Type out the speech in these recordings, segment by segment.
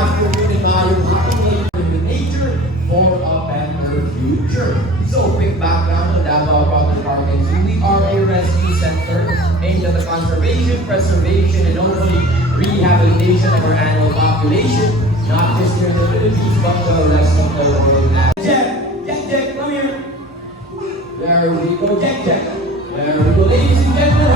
afternoon and maayong hapon in nature for a better future. So, quick background on Davao Public Park and Zoo. We are a rescue center aimed at the conservation, preservation, and hopefully rehabilitation of our animal population, not just here in the Philippines, but the rest of the world. Jack, come here. There we go, Jack. There we go, ladies and gentlemen,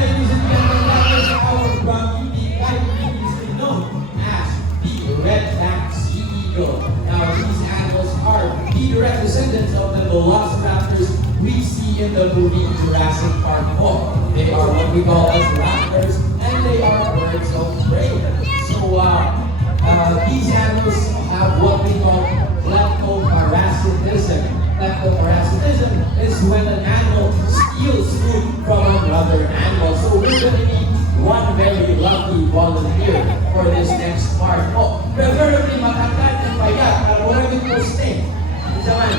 ladies and gentlemen, that is our Bangiti guy, previously known as the Red-backed sea eagle. Now, these animals are the direct descendants of the velociraptors we see in the movie Jurassic Park 4. They are what we call as raptors, and they are birds of prey. So, these animals have what we call kleptoparasitism. Kleptoparasitism is when an animal steals food from another animal. So we're going to need one very lucky volunteer for this next part. Oh, preferably matangkad and payat para walang poste. Isa man.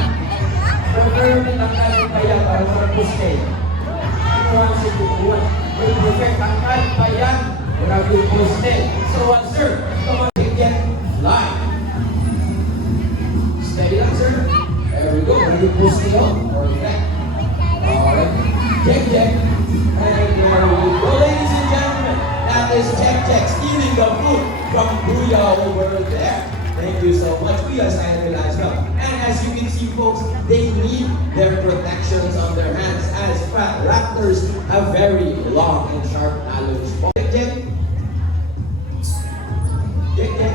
Preferably matangkad and payat para walang poste. Ito ang siguruan. We'll perfect tangkad, payat, walang poste. So sir, come on, get fly. Steady lang, sir. There we go. Ready to post it on? Perfect. Alright. Jack. And there we go, ladies and gentlemen. That is Jack stealing the food from Booyah over there. Thank you so much. We are signing as well. And as you can see, folks, they need their protections on their hands as raptors have very long and sharp talons. Jack.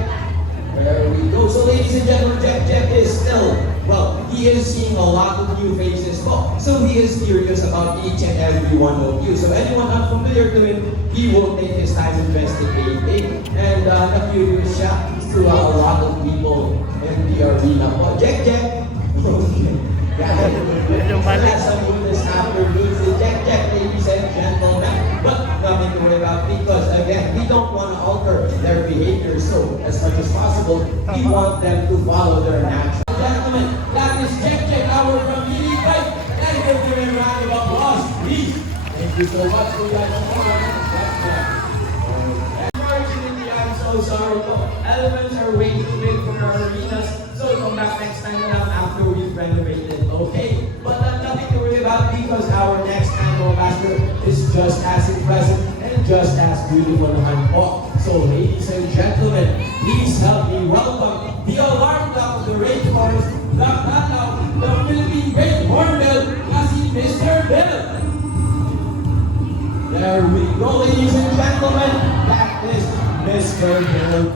There we go. So ladies and gentlemen, Jack is still, well, he is seeing a lot of new faces. So he is curious about each and every one of you. So anyone not familiar to him, he will take his time investigating. And na-curious siya to a lot of people in the arena. Jack. Okay. That's some of this afternoon. Jack, ladies and gentlemen. But nothing to worry about because again, we don't want to alter their behavior. So as much as possible, we want them to follow their natural. Gentlemen, that is Jack, our from Mini Bike. And give them a round of applause, please. Thank you so much for that. Unfortunately, I'm so sorry. Elements are way too big for our arenas. So come back next time after we've renovated. Okay? But nothing to worry about because our next animal master is just as impressive and just as beautiful naman po. So ladies and gentlemen, please help me welcome the alarm clock of the rainforest, the cutout, the Philippine Great Hornbill, si Mr. Bill. There we go, ladies and gentlemen. That is Mr. Bill.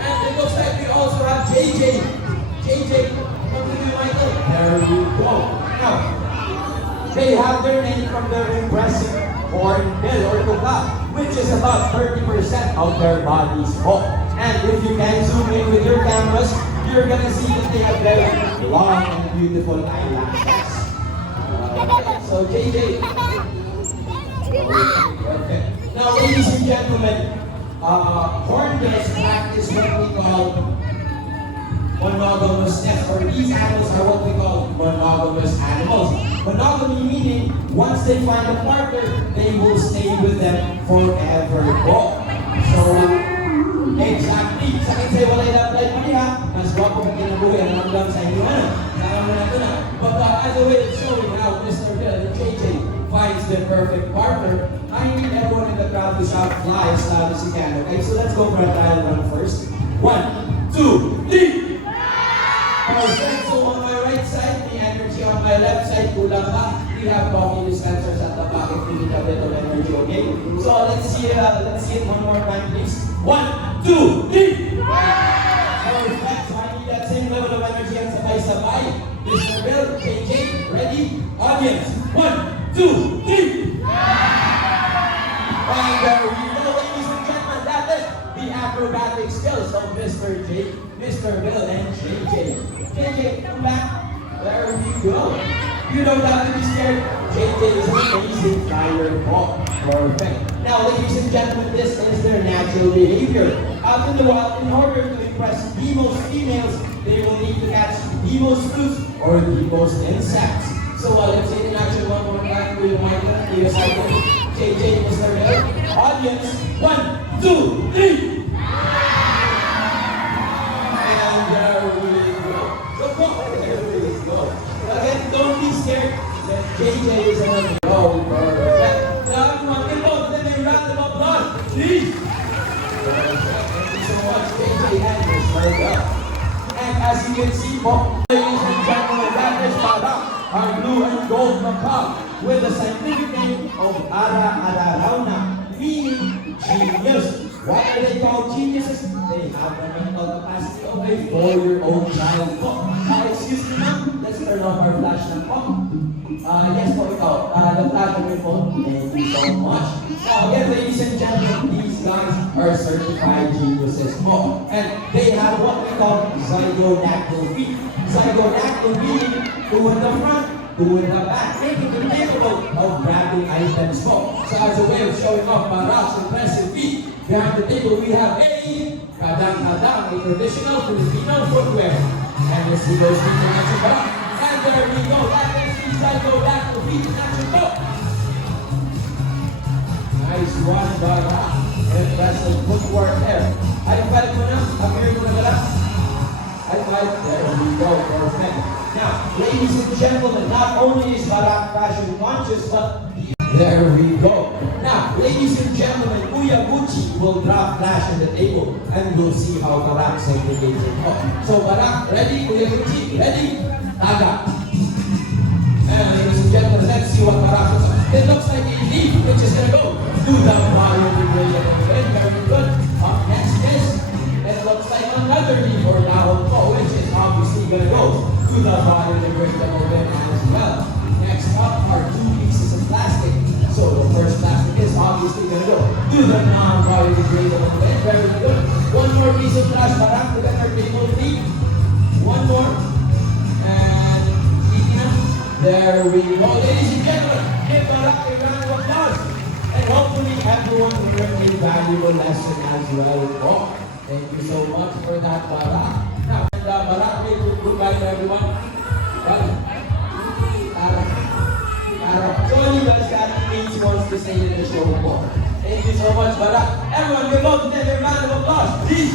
And it looks like we also have JJ. Come to me, Michael. There we go. Now, they have their name from their impressive hornbill or tuka, which is about 30% of their bodies. And if you can zoom in with your cameras, you're gonna see that they have very long and beautiful eyelashes. So JJ. Okay. Now, ladies and gentlemen, hornbills practice what we call monogamousness, or these animals are what we call monogamous animals. Monogamy meaning, once they find a partner, they will stay with them forever. So, exactly. Sakit sa'yo walay na-apply pa niya, mas guwapo ka kinabuhi ang hanggang sa inyo. Saka mo na ito na. But as a way of showing how Mr. Bill and JJ finds the perfect partner, I need everyone in the crowd to shout fly as loud as you can. Okay, so let's go for a trial run first. 1, 2, 3! Perfect. So on my right side, the energy. On my left side, kulang pa. We have coffee dispensers at the back if you need a bit of energy, okay? So let's see it one more time, please. 1, 2, 3! Perfect. So I need that same level of energy and sabay-sabay. Mr. Bill, JJ, ready? Audience, 1, 2, 3! And there we go, ladies and gentlemen. That is the acrobatic skills of Mr. Bill and JJ. JJ, come back. There we go. You don't have to be scared. JJ is an amazing flyer. Perfect. Now, ladies and gentlemen, this is their natural behavior. Out in the wild, in order to impress the most females, they will need to catch the most fruits or the most insects. So let's see in action one more time. We might be excited. JJ, Mr. Bill. Audience, 1, 2, 3. JJ is on the go. Perfect. Now everyone, give both of them a round of applause, please. Thank you so much, JJ and Miss Marga. And as you can see, ladies and gentlemen, that is Barak, our blue and gold macaque, with the scientific name of Ara Ararauna, meaning genius. Why are they called geniuses? They have the mental capacity of a 4-year-old child po. Excuse me ma'am, let's turn off our flash na po. Yes po, ikaw. The flash on your phone. Thank you so much. Now again, ladies and gentlemen, these guys are certified geniuses po. And they have what we call zygodactyl feet. Zygodactyl meaning two in the front, two in the back, making them capable of grabbing items po. So as a way of showing off Barak's impressive feet, behind the table we have a kadang-kadang, a traditional Filipino footwear. And let's see those feet in action Barak. And there we go, that is the zygodactyl feet in action po. Nice one, Barak. Impressive footwork there. High five mo na, appear mo na Barak. High five, there we go, perfect. Now, ladies and gentlemen, not only is Barak fashion conscious, but there we go. Now, ladies and gentlemen, Kuya Gucci will drop flash on the table and we'll see how Barak segregates it up. So Barak, ready? Kuya Gucci, ready? Taga. And ladies and gentlemen, let's see what Barak looks like. It looks like a leaf which is gonna go to the bottom of the grade. Very good. Up next is, it looks like another leaf or now which is obviously gonna go to the bottom of the grade as well. Next up are two pieces of plastic. So the first plastic is obviously going to go to the non-biodegradable bin. Very good. One more piece of trash, Barak, to get our table feet. One more. And there we go. Ladies and gentlemen, give Barak a round of applause. And hopefully everyone will learn a valuable lesson as well. Oh, thank you so much for that, Barak. Now, Barak, may goodbye to everyone. Bye. So you guys got anything wants to say in the show po. Thank you so much, Barak. Everyone, give up to them a round of applause, please.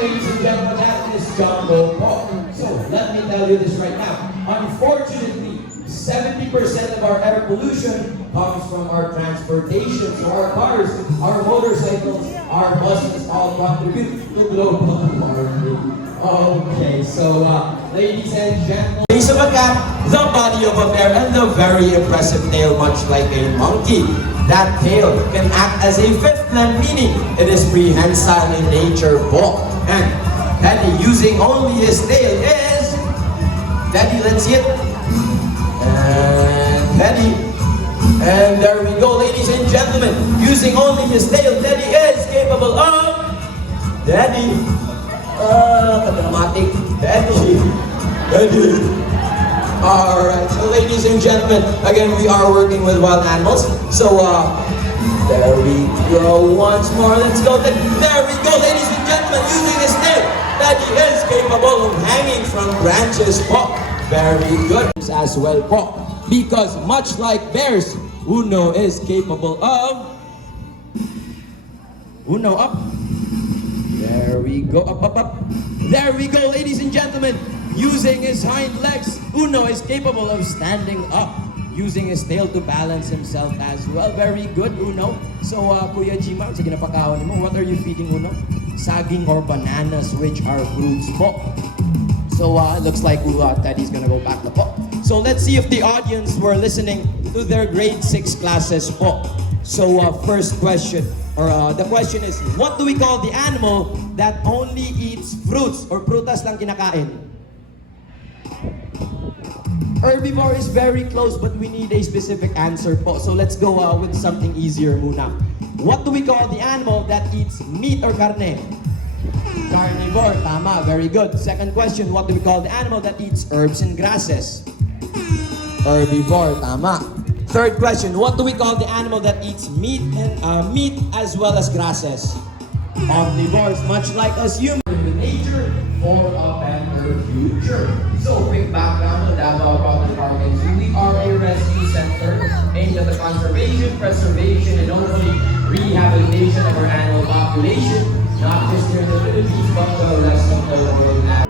Ladies and gentlemen, that is Jumbo po. So let me tell you this right now. Unfortunately, 70% of our air pollution comes from our transportation. So our cars, our motorcycles, our buses all contribute to global warming. Okay, so ladies and gentlemen, face of a cat, the body of a bear, and the very impressive tail, much like a monkey. That tail can act as a fifth limb, meaning it is prehensile in nature po. And Teddy, using only his tail, is Teddy. Let's see it. And Teddy. And there we go, ladies and gentlemen. Using only his tail, Teddy is capable of Teddy. Dramatic. Teddy. Alright, so ladies and gentlemen, again, we are working with wild animals. So, there we go once more. Let's go. There we go, ladies and gentlemen, using his tail. Teddy is capable of hanging from branches po. Very good as well po. Because much like bears, Uno is capable of Uno up. There we go, up. There we go, ladies and gentlemen. Using his hind legs, Uno is capable of standing up, using his tail to balance himself as well. Very good, Uno. So, Kuya Jima, sige na pakahon mo. What are you feeding Uno? Saging or bananas, which are fruits po. So, it looks like Teddy's gonna go back na po. So, let's see if the audience were listening to their grade 6 classes po. So, first question. The question is, what do we call the animal that only eats fruits or prutas lang kinakain? Herbivore is very close, but we need a specific answer po. So let's go with something easier muna. What do we call the animal that eats meat or carne? Carnivore, tama, very good. Second question, what do we call the animal that eats herbs and grasses? Herbivore, tama. Third question, what do we call the animal that eats meat as well as grasses? Omnivores, much like us humans. In nature for a better future. So, quick background on Davao Cotton Park Zoo. We are a rescue center aimed at the conservation, preservation, and hopefully rehabilitation of our animal population, not just here in the Philippines, but the rest of the world as